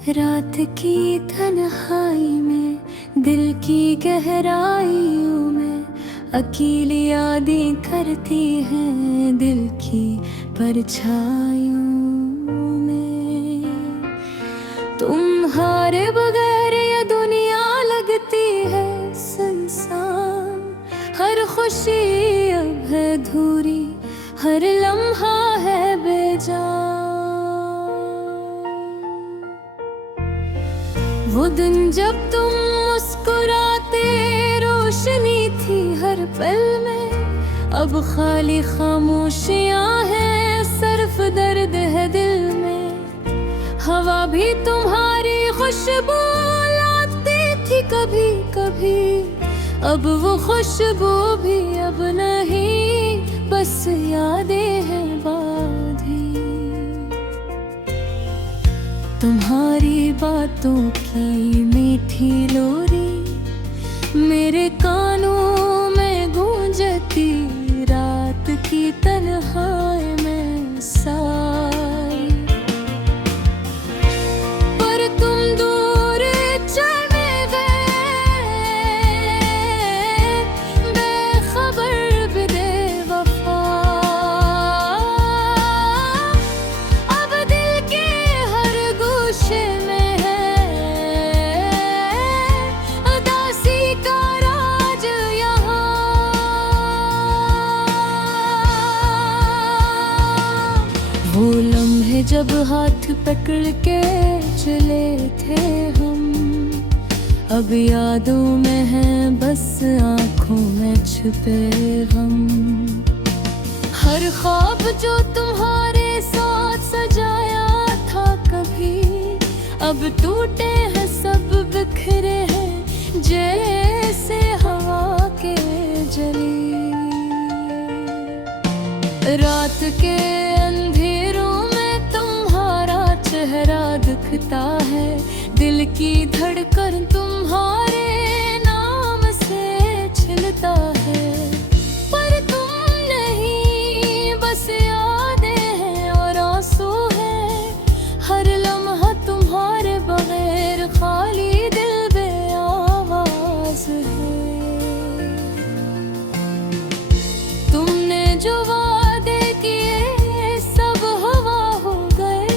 रात की तन्हाई में दिल की गहराइयों में अकेली यादें करती हैं दिल की परछाइयों में। तुम्हारे बगैर ये दुनिया लगती है सुनसान, हर खुशी अब है अधूरी, हर लम्हा है बेजान। वो दिन जब तुम मुस्कुराते रोशनी थी हर पल में, अब खाली खामोशियां हैं सिर्फ दर्द है दिल में। हवा भी तुम्हारी खुशबू लाती थी कभी कभी, अब वो खुशबू भी अब नहीं, बस यादें हैं बाधी। तुम्हारी बातों की मीठी लोरी मेरे कानों में गूंजती, रात की तन्हाई में साई। पर तुम दूर चले गए बेखबर बेवफा, अब दिल के हर गोशे में है उदासी का राज यहाँ। वो लम्हे जब हाथ पकड़ के चले थे हम, अब यादों में है बस आँखों में छुपे हम। हर ख्वाब जो तुम्हारे साथ सजाया था कभी, अब टूटे हैं सब बिखरे हैं जैसे हवा के जली। रात के अंधेरों में तुम्हारा चेहरा दिखता है, दिल की धड़कन तुम्हारे नाम से छिलता है। पर तुम नहीं, बस यादें हैं और आंसू हैं, हर लम्हा तुम्हारे बगैर खाली दिल बेआवाज है। तुमने जो वादे किए सब हवा हो गए,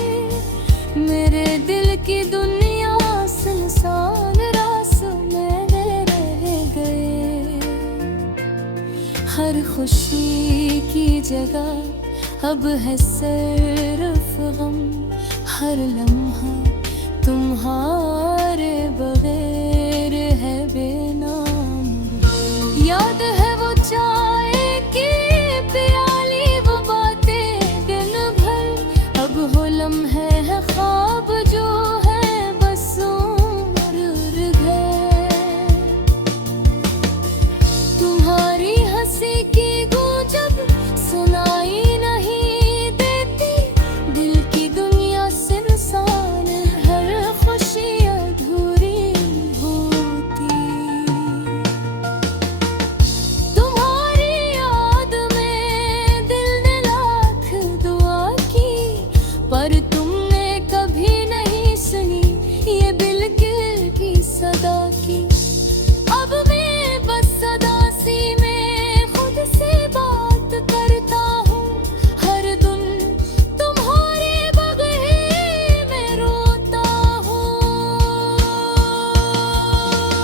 मेरे दिल की दुनिया सुनसान रास्तों में रह गए। हर खुशी की जगह अब है सिर्फ गम, हर लम्हा तुम्हारे बगैर है बेनाम। याद है वो चाय की प्याली, वो बातें दिन भर, अब हो लम्हे है ख्वाब जो है बस उम्र गए। तुम्हारी हंसी की गूंज अब सुनाई नहीं देती, दिल की दुनिया सुनसान, हर खुशी अधूरी होती। तुम्हारी याद में दिल ने लाख दुआ की, पर तुमने कभी नहीं सुनी ये दिल की सदा की। अब मैं बस सदासी में खुद से बात करता हूँ, हर दिन तुम्हारे बगैर मैं रोता हूँ।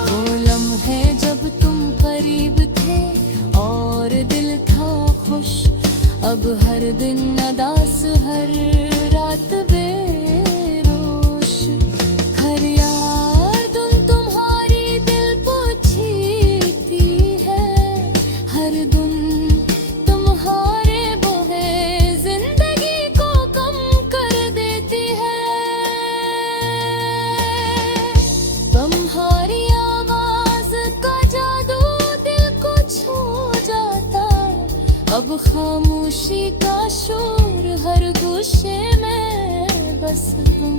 वो लम्हे जब तुम करीब थे और दिल था खुश, अब हर दिन उदास, हर रात बेरोश। हर याद तुम्हारी दिल को छीनती है, हर दिन तुम्हारे बगैर जिंदगी को कम कर देती है। तुम्हारी आवाज का जादू दिल को छू जाता, अब खामोशी का शोर हर गोशे में बस हम।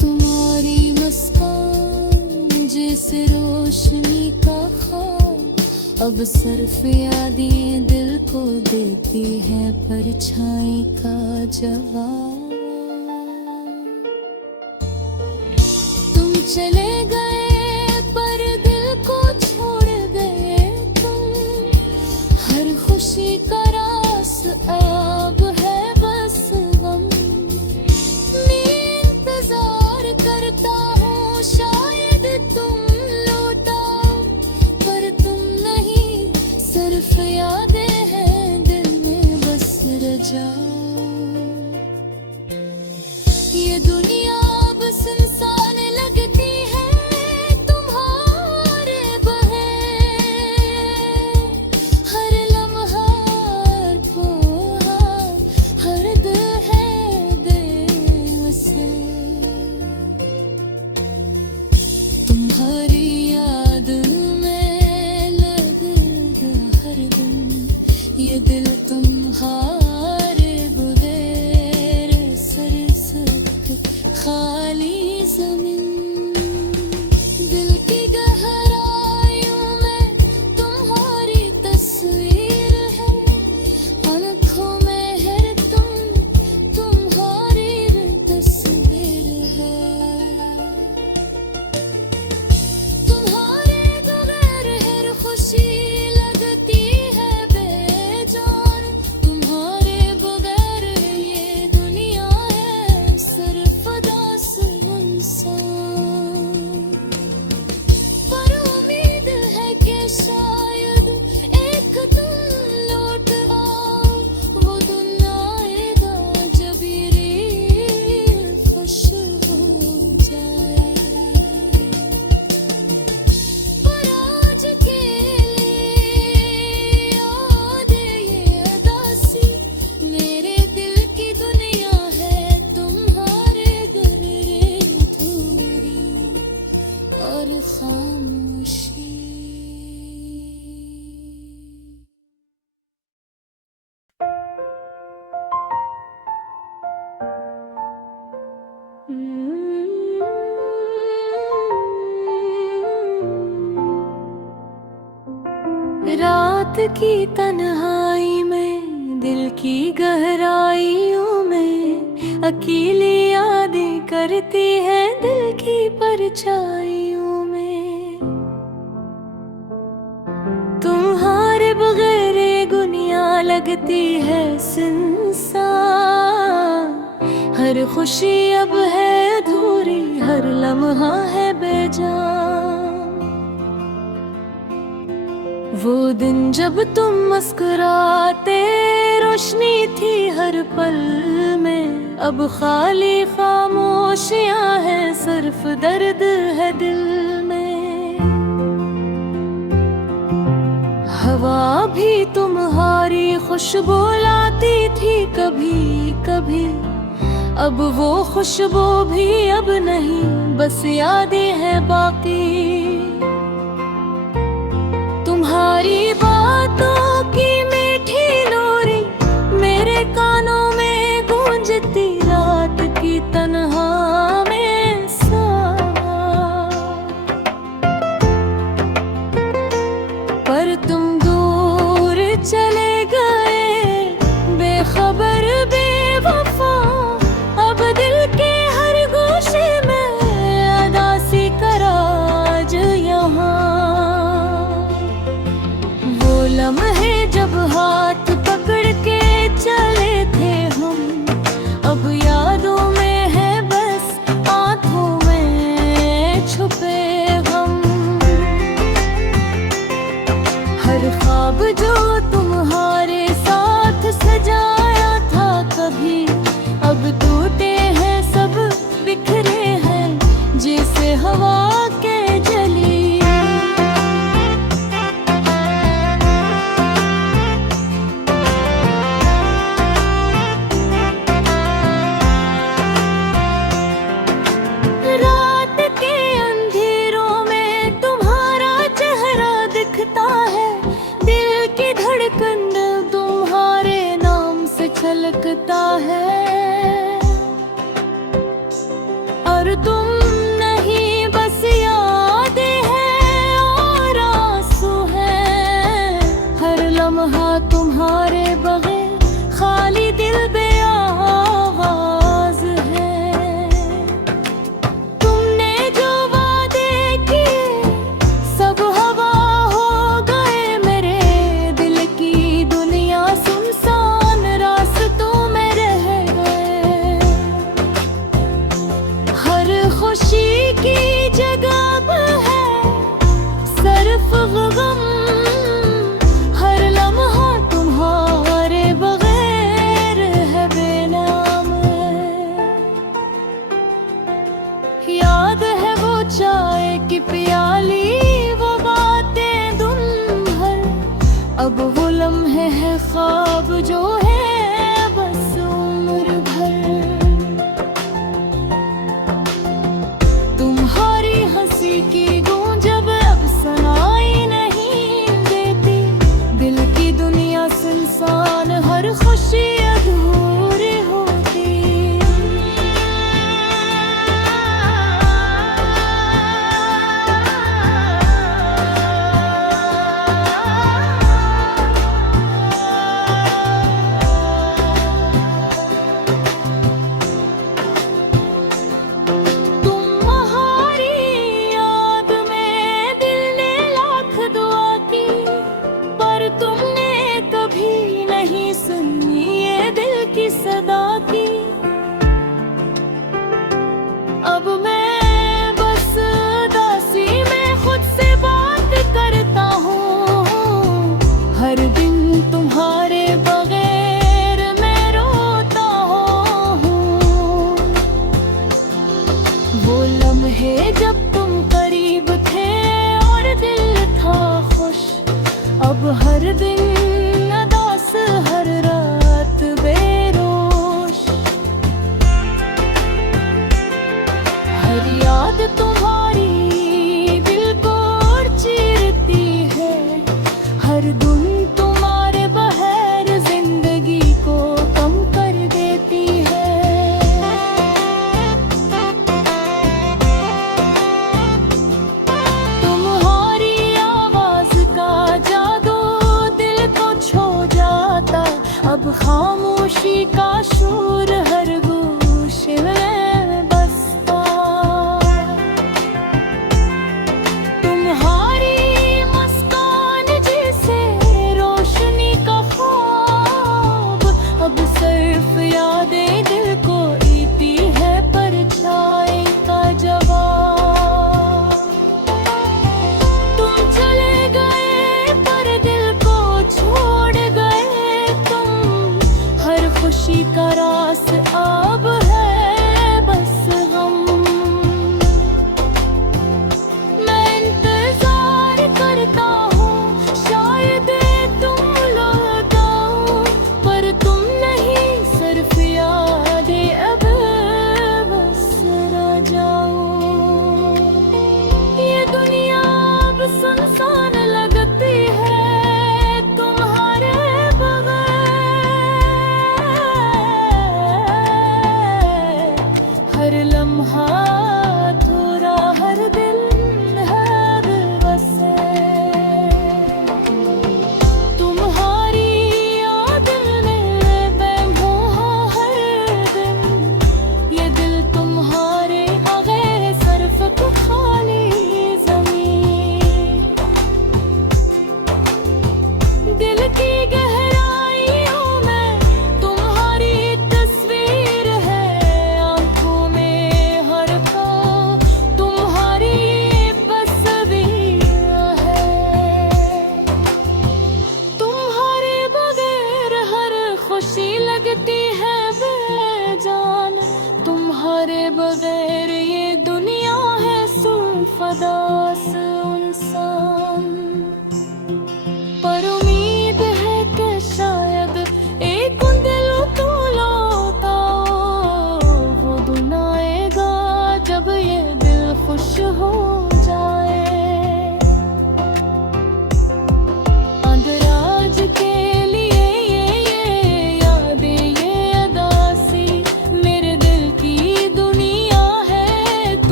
तुम्हारी मुस्कान जैसे रोशनी का ख्वाब, अब सिर्फ यादें दिल को देती है परछाई का जवाब। चले गए पर दिल को छोड़ गए तुम। हर खुशी का रास अब है बस गम। मैं इंतजार करता हूँ शायद तुम लौटाओ, पर तुम नहीं, सिर्फ यादें हैं दिल में बस रजा। ये दुनिया अब सुनसान लगती है तुम्हारे बगैर। हर लम्हा हर पोहा हर दिल है बेवसे। तुम्हारी याद में लगता हर दिन, ये दिल तुम्हारे बगैर सरसब्ज खाली ज़मीन। दिल की गहराइयों में तुम्हारी तस्वीर है, आँखों में है तुम्हारी भी तस्वीर है। तुम्हारे बगैर हर खुशी लगती है बेजान। तुम्हारे बगैर ये दुनिया है सरफदास इंसान। पर उम्मीद है कि शायद एक तुम लौट आओ, वो दिन आएगा जब ये रेत खुश हो जाए। पर आज के लिए याद ये अदासी, मेरे दिल की दुनिया है तुम्हारे दर्रे धूरी और खामोशी। रात की तन्हाई में, दिल की गहराइयों में, अकेली यादें करती है दिल की परछाइयों में। तुम्हारे बगैर ये दुनिया लगती है सुनसान। हर खुशी अब है अधूरी, हर लम्हा है बेजान। वो दिन जब तुम मुस्कुराते, रोशनी थी हर पल में, अब खाली खामोशियां हैं, सिर्फ दर्द है दिल में। हवा भी तुम्हारी खुशबू लाती थी कभी कभी, अब वो खुशबू भी अब नहीं, बस यादें हैं बाकी। तुम्हारी बातों की मीठी लोरी मेरे कानों में गूंजती, रात की तन्हा में सा। पर तुम दूर चले गए बेखबर बेवफा, अब दिल के हर गोशे में अदासी का राज यहाँ। लम्हे जब हाथ पकड़ के चले थे हम, अब यादों में है बस आँखों में छुपे हम। हर ख्वाब जो तुम्हारे साथ सजाया था कभी, अब टूटे हैं सब बिखरे हैं जैसे हवा के जली। छलकता है और तुम नहीं, बस जगह है सिर्फ गम, हर लम्हा तुम्हारे बगैर है बेनाम। याद है वो चाय की प्याली, वो बातें दिन भर, अब वो लम्हे हैं ख्वाब जो है बस उम्र भर। तुम्हारी हंसी की गूंज अब सुनाई नहीं देती, दिल की दुनिया सुनसान, हर खुशी अधूरी होती। सदा की अब मैं बस दासी में खुद से बात करता हूँ, हर दिन तुम्हारे बगैर मैं रोता हूँ। वो लम्हे जब तुम करीब थे और दिल था खुश, अब हर दिन अदास, हर रात बेरोश। हर याद तुम्हारी दिल को चीरती है, हर धुन तुम्हारे बहर जिंदगी को कम कर देती है। तुम्हारी आवाज का जादू दिल को छू जाता, अब खामोशी का शोर हर गोशे में बसता। तुम्हारी मुस्कान जैसे रोशनी का ख्वाब, अब सिर्फ यादें दिल को ईती है परछाई का जवाब। तुम चले गए पर दिल को छोड़ गए तुम, हर खुशी का रास अब है बस गम। मैं इंतजार करता हूँ शायद तुम लौट आओ, पर तुम नहीं, सिर्फ यादें अब बस रह जाओ। ये दुनिया अब सुनसान लगती है तुम्हारे बगैर, हर लम्हा थोड़ा, हर दिन हर बसे। तुम्हारी याद में बेमोह हर दिन, ये दिल तुम्हारे बगैर सिर्फ खाली ज़मीन। दिल की गहराइयों में तुम्हारी तस्वीर है, आंखों में हर पल तुम्हारी तस्वीर है। तुम्हारे बगैर हर खुशी लगती है बेजान, तुम्हारे बगैर ये दुनिया है सुल्फदा।